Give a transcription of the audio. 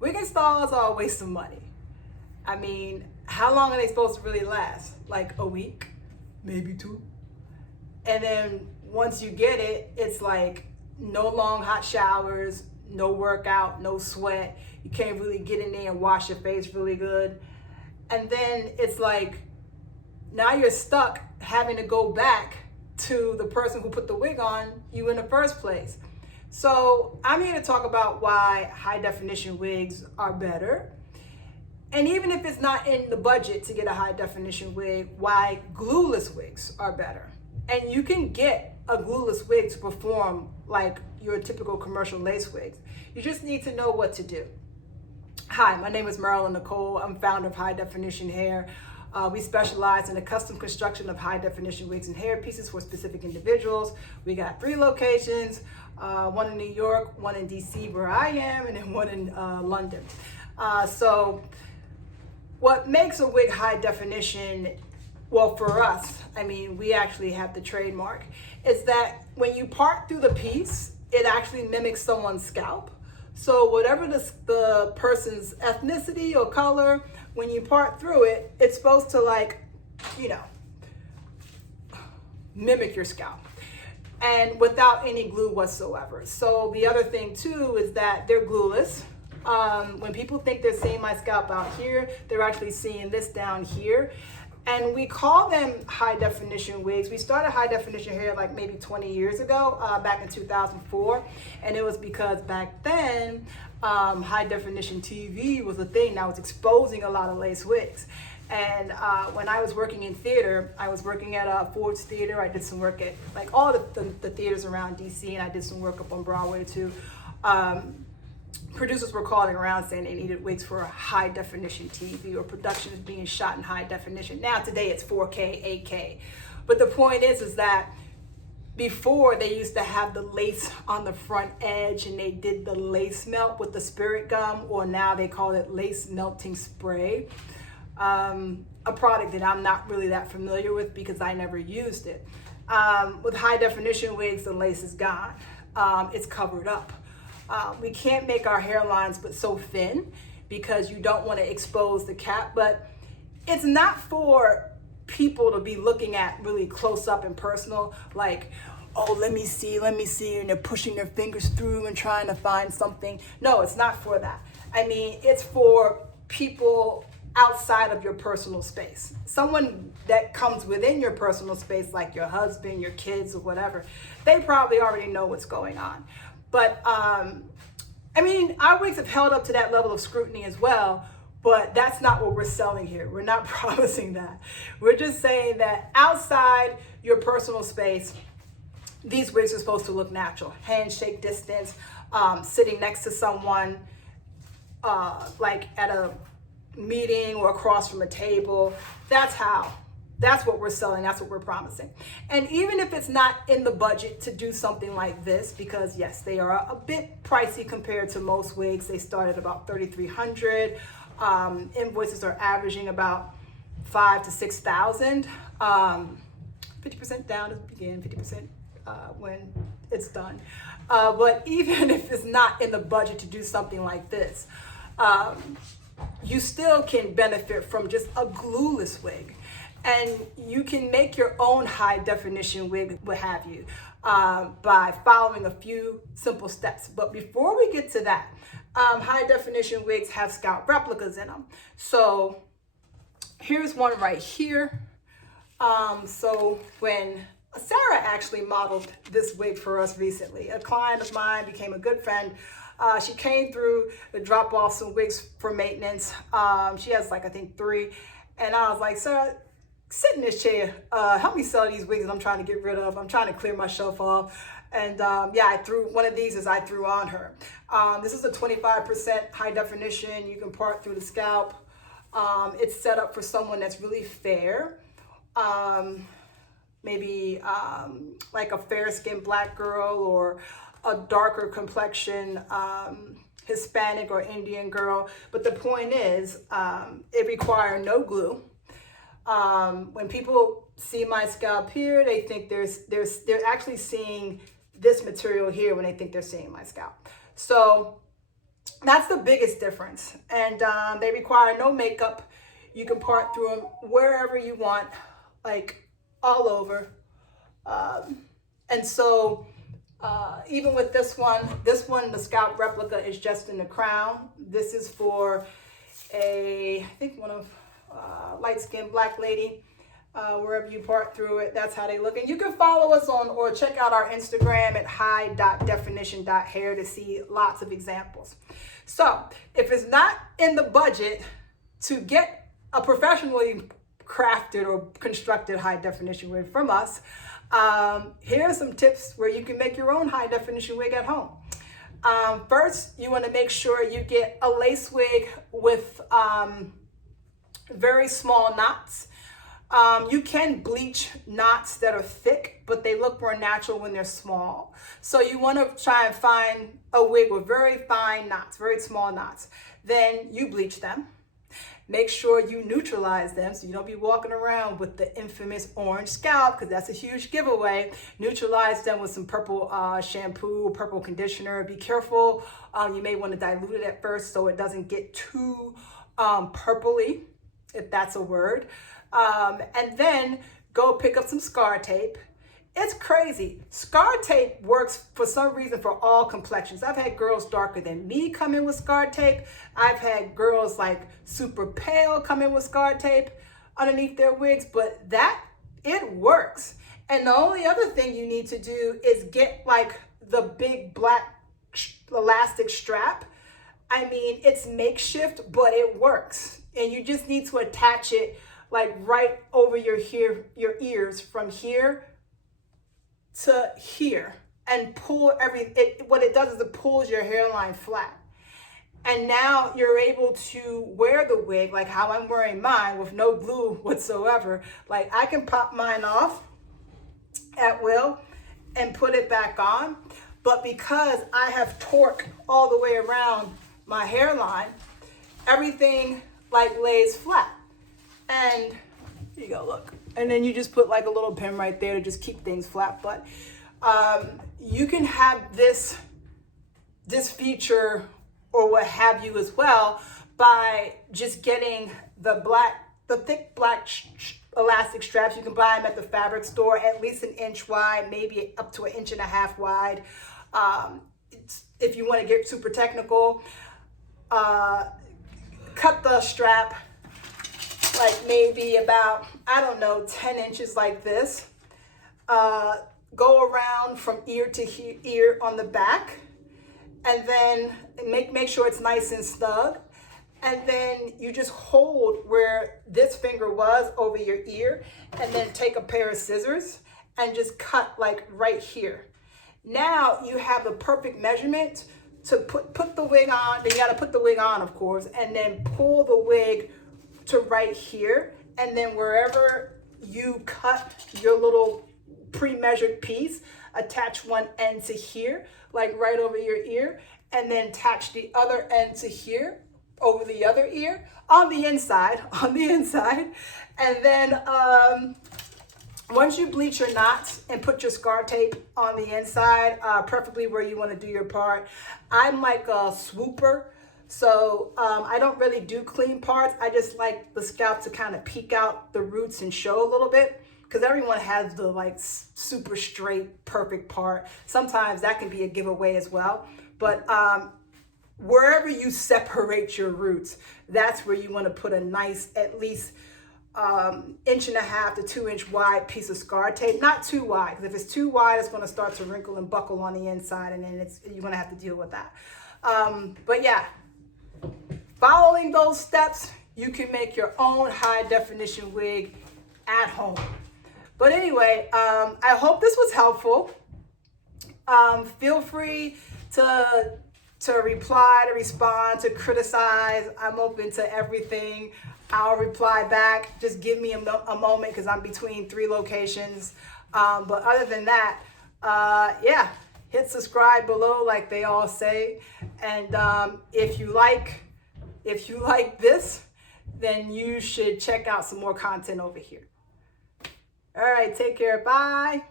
Wig installs are a waste of money. I mean, how long are they supposed to really last? Like a week, maybe two. And then once you get it, it's like no long hot showers, no workout, no sweat. You can't really get in there and wash your face really good. And then it's like, now you're stuck having to go back to the person who put the wig on you in the first place. So I'm here to talk about why high definition wigs are better. And even if it's not in the budget to get a high definition wig, why glueless wigs are better. And you can get a glueless wig to perform like your typical commercial lace wigs. You just need to know what to do. Hi, my name is Marilyn Niccole. I'm founder of High Definition Hair. We specialize in the custom construction of high definition wigs and hair pieces for specific individuals. We got 3 locations, one in New York, one in DC where I am, and then one in London. So what makes a wig high definition, well, for us, I mean, we actually have the trademark, is that when you part through the piece, it actually mimics someone's scalp. So whatever the person's ethnicity or color, when you part through it, it's supposed to, like, you know, mimic your scalp, and without any glue whatsoever. So the other thing too is that they're glueless. When people think they're seeing my scalp out here, they're actually seeing this down here. And we call them high definition wigs. We started high definition hair like maybe 20 years ago, back in 2004. And it was because back then, high definition TV was a thing that was exposing a lot of lace wigs. And when I was working in theater, I was working at Ford's Theater. I did some work at like all the theaters around DC, and I did some work up on Broadway too. Producers were calling around saying they needed wigs for a high definition TV, or production is being shot in high definition. Now today it's 4K, 8K. But the point is that before they used to have the lace on the front edge, and they did the lace melt with the spirit gum, or now they call it lace melting spray. A product that I'm not really that familiar with because I never used it. With high definition wigs, the lace is gone. It's covered up. We can't make our hairlines but so thin because you don't want to expose the cap, but it's not for people to be looking at really close up and personal, like, oh, let me see, and they're pushing their fingers through and trying to find something. No, it's not for that. I mean, it's for people outside of your personal space. Someone that comes within your personal space, like your husband, your kids, or whatever, they probably already know what's going on. But I mean, our wigs have held up to that level of scrutiny as well, but that's not what we're selling here. We're not promising that. We're just saying that outside your personal space, these wigs are supposed to look natural. Handshake distance, sitting next to someone, like at a meeting or across from a table. That's what we're selling. That's what we're promising. And even if it's not in the budget to do something like this, because yes, they are a bit pricey compared to most wigs. They start at about $3,300. Invoices are averaging about $5,000 to $6,000. 50% down at the beginning, 50% when it's done. But even if it's not in the budget to do something like this, you still can benefit from just a glueless wig. And you can make your own high definition wig, what have you, by following a few simple steps. But before we get to that, high definition wigs have scalp replicas in them. So here's one right here. So when Sarah actually modeled this wig for us recently, a client of mine became a good friend. She came through to drop off some wigs for maintenance. She has like, I think 3. And I was like, Sarah, sit in this chair, help me sell these wigs that I'm trying to get rid of. I'm trying to clear my shelf off. And yeah, I threw one of these as I threw on her. This is a 25% high definition. You can part through the scalp. It's set up for someone that's really fair. Maybe like a fair-skinned black girl, or a darker complexion Hispanic or Indian girl. But the point is, it requires no glue. When people see my scalp here, they think they're actually seeing this material here when they think they're seeing my scalp. So That's the biggest difference. And they require no makeup. You can part through them wherever you want, like all over. And so even with this one, the scalp replica is just in the crown. This is for I think one of light-skinned black lady. Wherever you part through it, that's how they look. And you can follow us on or check out our Instagram at high.definition.hair to see lots of examples. So if it's not in the budget to get a professionally crafted or constructed high definition wig from us, here are some tips where you can make your own high definition wig at home. First, you want to make sure you get a lace wig with very small knots. You can bleach knots that are thick, but they look more natural when they're small. So you want to try and find a wig with very fine knots, very small knots. Then you bleach them. Make sure you neutralize them so you don't be walking around with the infamous orange scalp, because that's a huge giveaway. Neutralize them with some purple shampoo, purple conditioner. Be careful. You may want to dilute it at first so it doesn't get too purpley, if that's a word. And then go pick up some scar tape. It's crazy. Scar tape works for some reason for all complexions. I've had girls darker than me come in with scar tape. I've had girls like super pale come in with scar tape underneath their wigs, but it works. And the only other thing you need to do is get like the big black elastic strap. I mean, it's makeshift, but it works. And you just need to attach it like right over your ears from here to here, and pull what it does is it pulls your hairline flat. And now you're able to wear the wig like how I'm wearing mine with no glue whatsoever. Like I can pop mine off at will and put it back on. But because I have torque all the way around my hairline, everything like lays flat. And here you go, look. And then you just put like a little pin right there to just keep things flat. But you can have this feature or what have you as well by just getting the thick black elastic straps. You can buy them at the fabric store, at least an inch wide, maybe up to 1.5 inches wide. If you want to get super technical, cut the strap like maybe about, 10 inches like this. Go around from ear to ear on the back, and then make sure it's nice and snug. And then you just hold where this finger was over your ear, and then take a pair of scissors and just cut like right here. Now you have the perfect measurement to put the wig on. Then you got to put the wig on, of course, and then pull the wig to right here, and then wherever you cut your little pre-measured piece, attach one end to here, like right over your ear, and then attach the other end to here, over the other ear, on the inside, and then once you bleach your knots and put your scar tape on the inside, preferably where you want to do your part. I'm like a swooper. So I don't really do clean parts. I just like the scalp to kind of peek out the roots and show a little bit, because everyone has the like super straight, perfect part. Sometimes that can be a giveaway as well. But wherever you separate your roots, that's where you want to put a nice, at least 1.5 to 2 inch wide piece of scar tape. Not too wide, because if it's too wide, it's going to start to wrinkle and buckle on the inside, and then you're going to have to deal with that. But yeah. Following those steps, you can make your own high definition wig at home. But anyway, I hope this was helpful. Feel free to reply, to respond, to criticize. I'm open to everything. I'll reply back. Just give me a moment, because I'm between 3 locations. But other than that, yeah, hit subscribe below like they all say. And if you like this, then you should check out some more content over here. All right, take care. Bye.